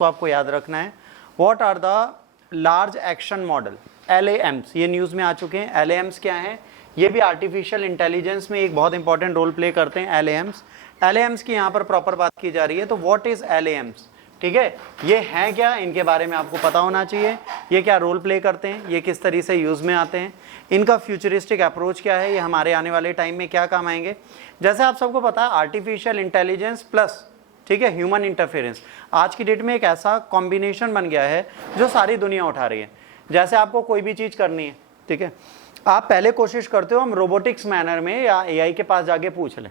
तो आपको याद रखना है what are the large action model LAMs, ये न्यूज़ में आ चुके हैं। LAMs क्या हैं? ये भी आर्टिफिशियल इंटेलिजेंस में एक बहुत इंपॉर्टेंट रोल प्ले करते हैं। LAMs की यहाँ पर प्रॉपर बात की जा रही है। तो व्हाट इज LAMs, ठीक है, ये हैं क्या, इनके बारे में आपको पता होना चाहिए। ये क्या रोल प्ले करते हैं, ये किस तरीके से यूज़ में आते हैं, इनका फ्यूचरिस्टिक अप्रोच क्या है, ये हमारे आने वाले टाइम में क्या काम आएंगे। जैसे आप सबको पता है आर्टिफिशियल इंटेलिजेंस प्लस, ठीक है, ह्यूमन इंटरफेरेंस आज की डेट में एक ऐसा कॉम्बिनेशन बन गया है जो सारी दुनिया उठा रही है। जैसे आपको कोई भी चीज़ करनी है, ठीक है, आप पहले कोशिश करते हो हम रोबोटिक्स मैनर में या AI के पास जाके पूछ लें।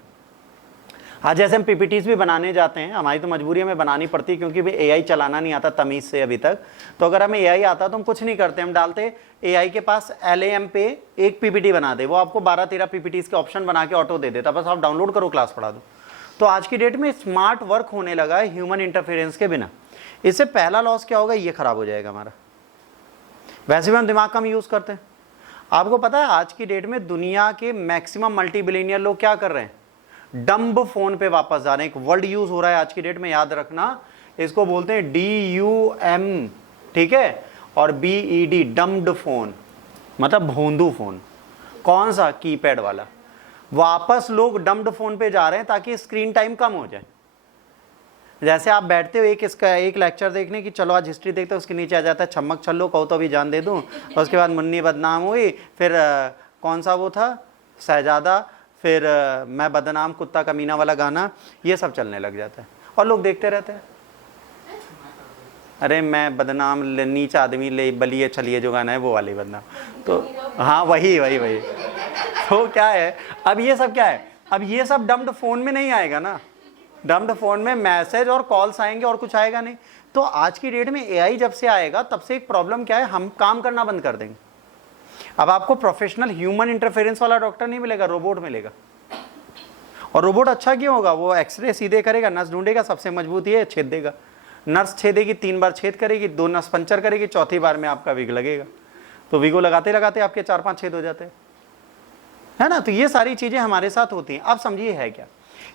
आज जैसे हम PPTs भी बनाने जाते हैं, हमारी तो मजबूरी हमें बनानी पड़ती है क्योंकि भाई AI चलाना नहीं आता तमीज़ से अभी तक। तो अगर हमें AI आता तो हम कुछ नहीं करते, हम डालते AI के पास LAM पे एक PPT बना दे, वो आपको 12-13 PPTs के ऑप्शन बना के ऑटो दे देता, बस आप डाउनलोड करो, क्लास पढ़ा दो। तो आज की डेट में स्मार्ट वर्क होने लगा है ह्यूमन इंटरफेरेंस के बिना। इससे पहला लॉस क्या होगा, ये खराब हो जाएगा हमारा। वैसे भी हम दिमाग कम यूज़ करते हैं। आपको पता है आज की डेट में दुनिया के मैक्सिमम मल्टी बिलियनियर लोग क्या कर रहे हैं, डम्ब फोन पे वापस जा रहे हैं। एक वर्ड यूज हो रहा है आज की डेट में, याद रखना, इसको बोलते हैं DUM, ठीक है, और BED, डम्ड फोन, मतलब भोंदू फोन। कौन सा? कीपैड वाला। वापस लोग डम्ड फोन पे जा रहे हैं ताकि स्क्रीन टाइम कम हो जाए। जैसे आप बैठते हो एक लेक्चर देखने की, चलो आज हिस्ट्री देखते हो, उसके नीचे आ जाता है छम्मक छल्लो, कहो तो अभी जान दे दूं, और उसके बाद मुन्नी बदनाम हुई, फिर कौन सा वो था, शहजादा, फिर मैं बदनाम कुत्ता कमीना वाला गाना, ये सब चलने लग जाता है और लोग देखते रहते हैं। अरे मैं बदनाम नीच आदमी ले बलिए छलिए, जो गाना है वो वाले बदनाम, तो हाँ वही। तो क्या है, अब ये सब क्या है, अब ये सब डम्ड फोन में नहीं आएगा ना, डम्ड फोन में मैसेज और कॉल्स आएंगे और कुछ आएगा नहीं। तो आज की डेट में AI जब से आएगा तब से एक प्रॉब्लम क्या है, हम काम करना बंद कर देंगे। अब आपको प्रोफेशनल ह्यूमन इंटरफेरेंस वाला डॉक्टर नहीं मिलेगा, रोबोट मिलेगा। और रोबोट अच्छा क्यों होगा, वो एक्सरे सीधे करेगा, नस ढूंढेगा, सबसे मजबूत ये छेद देगा, नर्स छेदेगी, 3 बार छेद करेगी, 2 नस पंचर करेगी, चौथी बार में आपका विग लगेगा। तो विगो लगाते लगाते आपके 4-5 छेद हो जाते हैं, है ना। तो ये सारी चीजें हमारे साथ होती हैं। अब समझिए है क्या,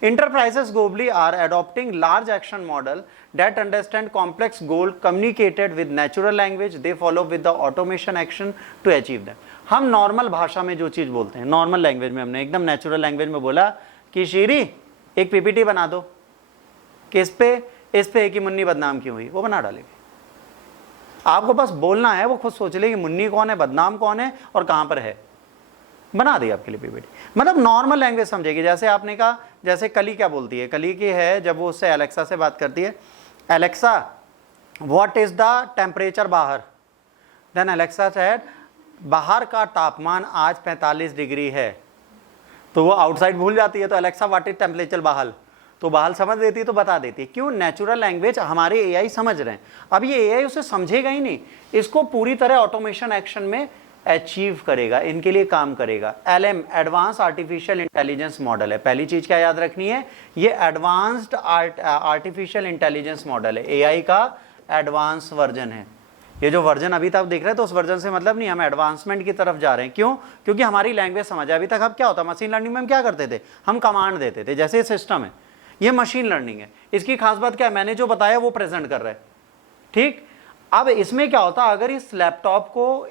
enterprises globally are adopting large action model that understand complex goal communicated with natural language, they follow with the automation action to achieve them। हम नॉर्मल भाषा में जो चीज बोलते हैं, नॉर्मल लैंग्वेज में, हमने एकदम नेचुरल लैंग्वेज में बोला कि शीरी एक PPT बना दो, किस पे, इस पे कि मुन्नी बदनाम क्यों हुई, वो बना डालेगी। आपको बस बोलना है, वो खुद सोच लेगी मुन्नी कौन है, बदनाम कौन है और कहां पर है, बना दी आपके लिए PPT। मतलब नॉर्मल लैंग्वेज समझेगी। जैसे आपने कहा, जैसे कली क्या बोलती है, कली की है जब वो उससे एलेक्सा से बात करती है, Alexa what is the temperature बाहर, देन एलेक्सा सेड बाहर का तापमान आज 45 डिग्री है। तो वो आउटसाइड भूल जाती है, तो एलेक्सा व्हाट इज टेम्परेचर बाहर, तो बाहर समझ देती है, तो बता देती है। क्यों? नेचुरल लैंग्वेज हमारे AI समझ रहे हैं। अब ये AI उसे समझेगा ही नहीं, इसको पूरी तरह ऑटोमेशन एक्शन में अचीव करेगा, इनके लिए काम करेगा। LM advance artificial intelligence model है। पहली चीज क्या याद रखनी है, ये एडवांस्ड आर्टिफिशियल इंटेलिजेंस मॉडल है, AI का एडवांस वर्जन है। ये जो वर्जन अभी तक देख रहे हैं तो उस वर्जन से मतलब नहीं, हम एडवांसमेंट की तरफ जा रहे हैं। क्यों? क्योंकि हमारी लैंग्वेज समझ है। अभी तक अब क्या होता, मशीन लर्निंग में हम क्या करते थे, हम कमांड देते थे, जैसे सिस्टम है, ये मशीन लर्निंग है। इसकी खास बात क्या है, मैंने जो बताया वो प्रेजेंट कर रहा है, ठीक। अब इसमें क्या होता, अगर इस लैपटॉप को,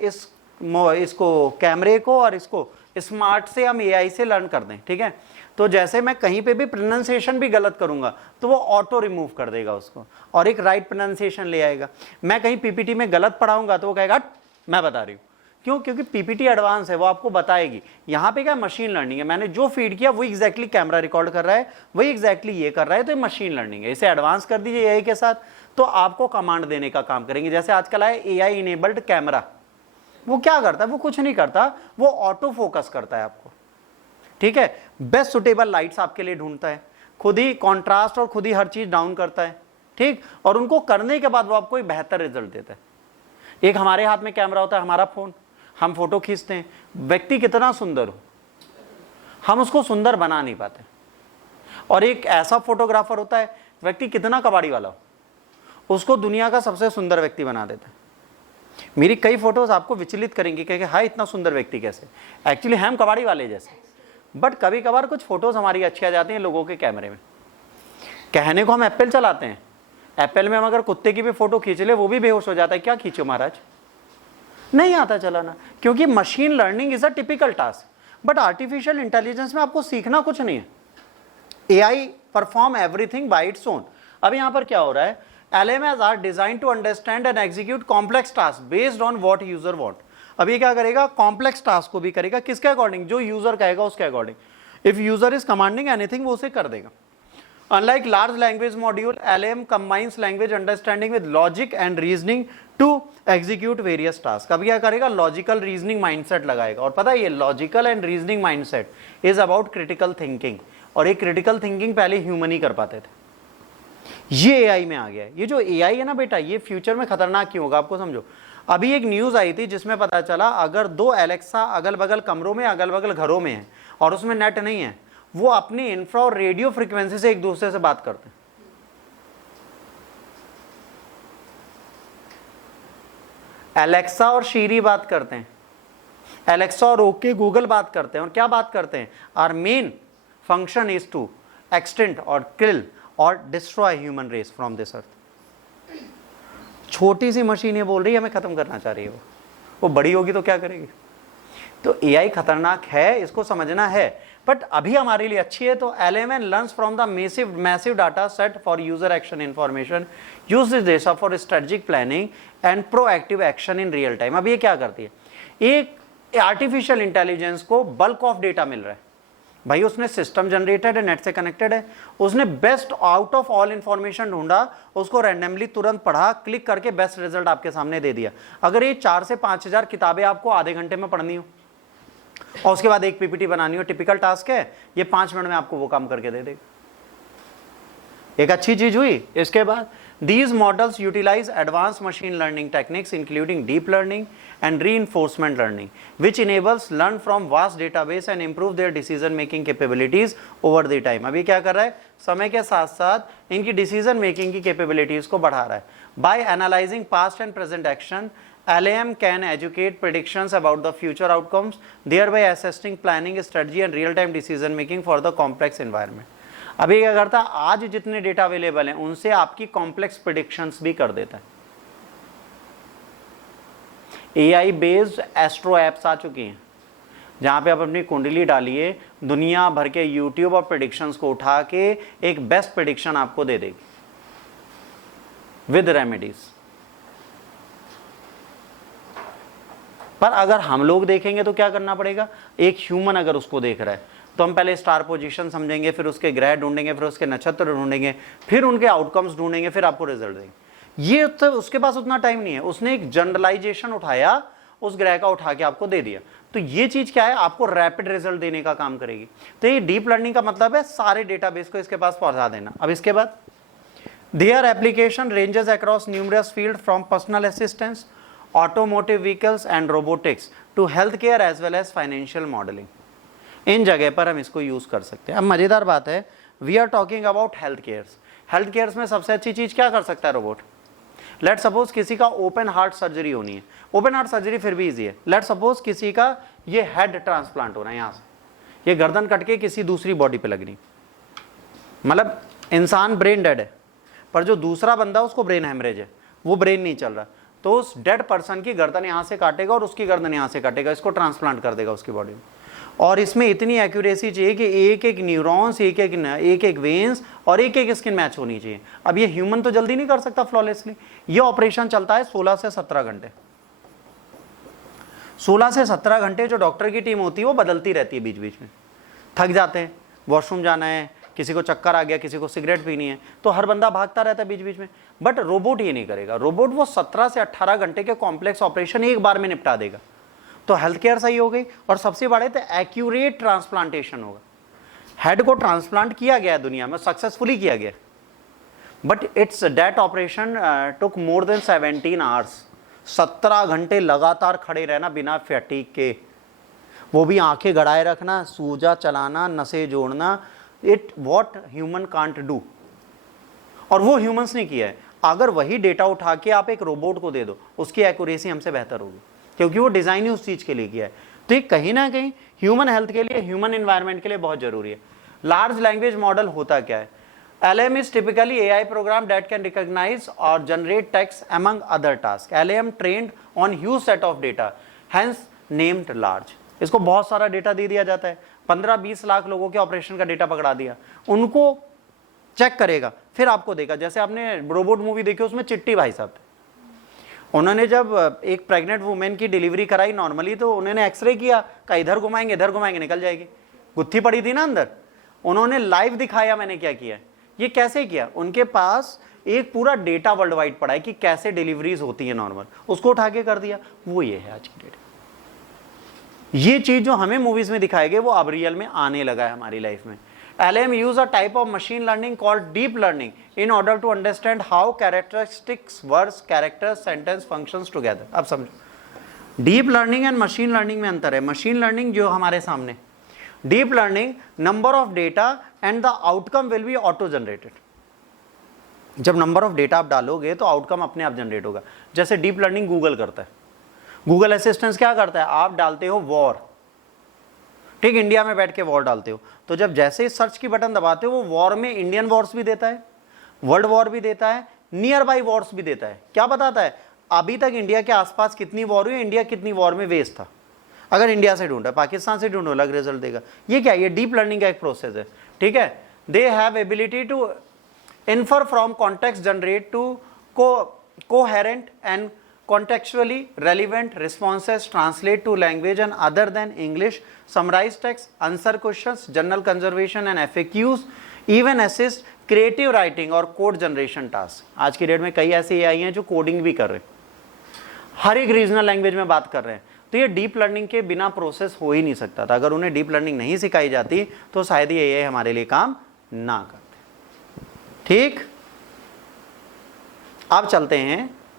इसको कैमरे को और इसको स्मार्ट से हम AI से लर्न कर दें, ठीक है, तो जैसे मैं कहीं पे भी प्रोनाउंसिएशन भी गलत करूंगा तो वो ऑटो रिमूव कर देगा उसको और एक राइट प्रोनाउंसिएशन ले आएगा। मैं कहीं PPT में गलत पढ़ाऊंगा तो वो कहेगा मैं बता रही हूँ। क्यों? क्योंकि PPT एडवांस है, वो आपको बताएगी। यहाँ पे क्या मशीन लर्निंग है, मैंने जो फीड किया वही एग्जैक्टली कैमरा रिकॉर्ड कर रहा है, वही एग्जैक्टली ये कर रहा है, तो ये मशीन लर्निंग है। इसे एडवांस कर दीजिए AI के साथ, तो आपको कमांड देने का काम करेंगे। जैसे आजकल आए AI इनेबल्ड कैमरा, वो क्या करता है, वो कुछ नहीं करता, वो ऑटो फोकस करता है आपको, ठीक है। बेस्ट सुटेबल लाइट्स आपके लिए ढूंढता है, खुद ही कॉन्ट्रास्ट और खुद ही हर चीज डाउन करता है, ठीक। और उनको करने के बाद वो आपको एक बेहतर रिजल्ट देता है। एक हमारे हाथ में कैमरा होता है, हमारा फोन, हम फोटो खींचते हैं, व्यक्ति कितना सुंदर हो, हम उसको सुंदर बना नहीं पाते। और एक ऐसा फोटोग्राफर होता है, व्यक्ति कितना कबाड़ी वाला हो, उसको दुनिया का सबसे सुंदर व्यक्ति बना देता है। मेरी कई फोटोज आपको विचलित करेंगी कि हाय इतना सुंदर व्यक्ति कैसे, एक्चुअली हम कबाड़ी वाले जैसे। बट कभी कभार कुछ फोटोज हमारी अच्छी आ जाती हैं लोगों के कैमरे में। कहने को हम एप्पल चलाते हैं, एप्पल में हम अगर कुत्ते की भी फोटो खींच ले वो भी बेहोश हो जाता है, क्या खींचो महाराज, नहीं आता चलाना, क्योंकि machine learning is a typical task. But artificial intelligence में आपको सीखना कुछ नहीं है, AI perform everything by its own. अब यहां पर क्या हो रहा है, LMS are design to understand and execute complex task based on what user want. अब ये क्या करेगा, कॉम्प्लेक्स टास्क को भी करेगा, किसके अकॉर्डिंग, जो यूजर कहेगा उसके according. If user is commanding anything वो उसे कर देगा। Unlike large language module, LM combines language understanding with logic and reasoning to execute various tasks। अब क्या करेगा, लॉजिकल रीजनिंग माइंडसेट लगाएगा। और पता है ये logical and reasoning mindset is about critical thinking, और ये क्रिटिकल थिंकिंग पहले ह्यूमन ही कर पाते थे, ये एआई में आ गया है। ये जो एआई है ना बेटा, ये फ्यूचर में खतरनाक क्यों होगा आपको समझो। अभी एक न्यूज आई थी जिसमें पता चला अगर 2 एलेक्सा अगल बगल कमरों में, अगल बगल घरों में है और उसमें नेट नहीं है, वो अपनी इंफ्रा और रेडियो फ्रीक्वेंसी से एक दूसरे से बात करते हैं। एलेक्सा और शीरी बात करते हैं, एलेक्सा और ओके गूगल बात करते हैं, और क्या बात करते हैं, our main function is to extend और किल और destroy human race from this earth. छोटी सी मशीनें बोल रही है हमें खत्म करना चाह रही है, वो बड़ी होगी तो क्या करेगी। तो एआई खतरनाक है, इसको समझना है, बट अभी हमारे लिए अच्छी है। तो LMN learns from the massive data set for user action information, uses data for strategic planning and proactive action in real time। अब ये क्या करती है, एक आर्टिफिशियल इंटेलिजेंस को बल्क ऑफ डेटा मिल रहा है भाई, उसने सिस्टम जनरेटेड है, नेट से कनेक्टेड है, उसने best out of all information ढूंढा, उसको रैंडमली तुरंत पढ़ा, क्लिक करके बेस्ट रिजल्ट आपके सामने दे दिया। अगर ये 4 से 5 हज़ार किताबें आपको आधे घंटे में पढ़नी हो और उसके बाद एक पीपीटी बनानी हो, टिपिकल टास्क है, ये 5 मिनट में आपको वो काम करके दे देगा। एक अच्छी चीज हुई। इसके बाद these models utilize advanced machine learning techniques including deep learning and reinforcement learning, which enables learn from vast database and improve their decision making capabilities over the time। अभी क्या कर रहा है, समय के साथ साथ इनकी डिसीजन मेकिंग की कैपेबिलिटीज को बढ़ा रहा है। By analyzing past and present action, LAM can educate predictions about the future outcomes, thereby assisting planning strategy and real-time decision making for the complex environment। अभी क्या करता है, आज जितने डेटा अवेलेबल हैं उनसे आपकी कॉम्प्लेक्स प्रेडिक्शंस भी कर देता है। एआई बेस्ड एस्ट्रो एप्स आ चुकी हैं जहां पे आप अपनी कुंडली डालिए, दुनिया भर के यूट्यूब और प्रेडिक्शंस को उठा के एक बेस्ट प्रेडिक्शन आपको दे देगी विद रेमेडीज। पर अगर हम लोग देखेंगे तो क्या करना पड़ेगा, एक ह्यूमन अगर उसको देख रहा है तो हम पहले स्टार पोजीशन समझेंगे, फिर उसके ग्रह ढूंढेंगे, फिर उसके नक्षत्र ढूंढेंगे, फिर उनके आउटकम्स ढूंढेंगे, फिर आपको रिजल्ट देंगे। ये तो उसके पास उतना टाइम नहीं है, उसने एक जनरलाइजेशन उठाया, उस ग्रह का उठा के आपको दे दिया। तो ये चीज क्या है, आपको रैपिड रिजल्ट देने का काम करेगी। तो ये डीप लर्निंग का मतलब है सारे डेटाबेस को इसके पास पहुंचा देना। अब इसके बाद their application ranges across numerous field from personal assistance, automotive vehicles and robotics to health care as well as financial modelling. इन जगह पर हम इसको यूज कर सकते हैं। अब मजेदार बात है, we are talking about health cares. Health cares में सबसे अच्छी चीज क्या कर सकता है रोबोट। लेट सपोज किसी का ओपन हार्ट सर्जरी होनी है, ओपन हार्ट सर्जरी फिर भी इजी है। लेट सपोज किसी का ये हेड ट्रांसप्लांट हो रहा है, यहाँ से ये गर्दन कट के किसी दूसरी बॉडी पे लगनी, मतलब इंसान ब्रेन डेड है पर जो दूसरा बंदा उसको ब्रेन हेमरेज है, वो ब्रेन नहीं चल रहा, तो उस डेड पर्सन की गर्दन यहाँ से काटेगा और उसकी गर्दन यहाँ से काटेगा, इसको ट्रांसप्लांट कर देगा उसकी बॉडी में। और इसमें इतनी एक्यूरेसी चाहिए कि एक एक न्यूरॉन्स, एक एक वेन्स और एक एक स्किन मैच होनी चाहिए। अब ये ह्यूमन तो जल्दी नहीं कर सकता फ्लॉलेसली। ये ऑपरेशन चलता है 16 से 17 घंटे। 16 से 17 घंटे जो डॉक्टर की टीम होती है वो बदलती रहती है, बीच बीच में थक जाते हैं, वॉशरूम जाना है, किसी को चक्कर आ गया, किसी को सिगरेट पीनी है, तो हर बंदा भागता रहता है बीच बीच में। बट रोबोट ये नहीं करेगा, रोबोट वो 17 से 18 घंटे के कॉम्प्लेक्स ऑपरेशन एक बार में निपटा देगा। तो हेल्थ केयर सही हो गई, और सबसे बड़े तो एक्यूरेट ट्रांसप्लांटेशन होगा। हेड को ट्रांसप्लांट किया गया है दुनिया में, सक्सेसफुली किया गया, but it's that operation took more than 17 hours. 17 घंटे लगातार खड़े रहना बिना फैटीग के, वो भी आंखें गड़ाए रखना, सूजा चलाना, नसें जोड़ना, it what human can't do, और वो ह्यूमंस ने किया है। अगर वही डेटा उठा के आप एक रोबोट को दे दो, उसकी एक्यूरेसी हमसे बेहतर होगी, क्योंकि वो डिजाइन ही उस चीज के लिए किया है। तो ये कहीं ना कहीं ह्यूमन हेल्थ के लिए, ह्यूमन एनवायरनमेंट के लिए बहुत जरूरी है। लार्ज लैंग्वेज मॉडल होता क्या है, LLM is typically AI program that can recognize or generate text among other tasks. LLM trained on huge set of data, hence named large. इसको बहुत सारा डेटा दे दिया जाता है, 15-20 लाख लोगों के ऑपरेशन का डेटा पकड़ा दिया, उनको चेक करेगा, फिर आपको देगा। जैसे आपने रोबोट मूवी देखी, उसमें चिट्टी भाई साहब थे, उन्होंने जब एक प्रेग्नेंट वुमेन की डिलीवरी कराई नॉर्मली, तो उन्होंने एक्सरे किया, कहा इधर घुमाएंगे निकल जाएगी, गुत्थी पड़ी थी ना अंदर, उन्होंने लाइव दिखाया मैंने क्या किया। ये कैसे किया? उनके पास एक पूरा डेटा वर्ल्ड वाइड पड़ा है कि कैसे डिलीवरीज होती है नॉर्मल, उसको उठा के कर दिया। वो ये है आज की डेट। ये चीज जो हमें मूवीज में दिखाए गए वो अब रियल में आने लगा है हमारी लाइफ में। LLM use a type of machine learning called deep learning in order to understand how characteristics, words, characters, sentence functions together. अब समझो, deep learning and machine learning में अंतर है। मशीन लर्निंग जो हमारे सामने, deep learning number of data and the outcome will be auto generated. जब number of data आप डालोगे तो आउटकम अपने आप जनरेट होगा। जैसे डीप लर्निंग गूगल करता है, गूगल असिस्टेंट क्या करता है, आप डालते हो वॉर, ठीक, इंडिया में बैठ के वॉर डालते हो, तो जब जैसे सर्च की बटन दबाते हो वो वॉर में इंडियन वॉर्स भी देता है, वर्ल्ड वॉर भी देता है, नियर बाई वॉर्स भी देता है। क्या बताता है अभी तक इंडिया के आसपास कितनी वॉर हुई, इंडिया कितनी वॉर में वेस्ट था। अगर इंडिया से ढूंढा, पाकिस्तान से ढूंढो, अलग रिजल्ट देगा। ये क्या, ये डीप लर्निंग का एक प्रोसेस है, ठीक है। They have ability to infer from context, generate to coherent and contextually relevant responses, translate to language and other than English, summarize text, answer questions, journal conservation and FAQs, even assist creative writing और code generation tasks। आज की date में कई ऐसे AI हैं जो coding भी कर रहे हैं, हर एक रीजनल लैंग्वेज में बात कर रहे हैं। तो ये डीप लर्निंग के बिना प्रोसेस हो ही नहीं सकता था। अगर उन्हें डीप लर्निंग नहीं सिखाई जाती तो शायद ये AI हमारे लिए काम ना करते। ठीक, अब चलते हैं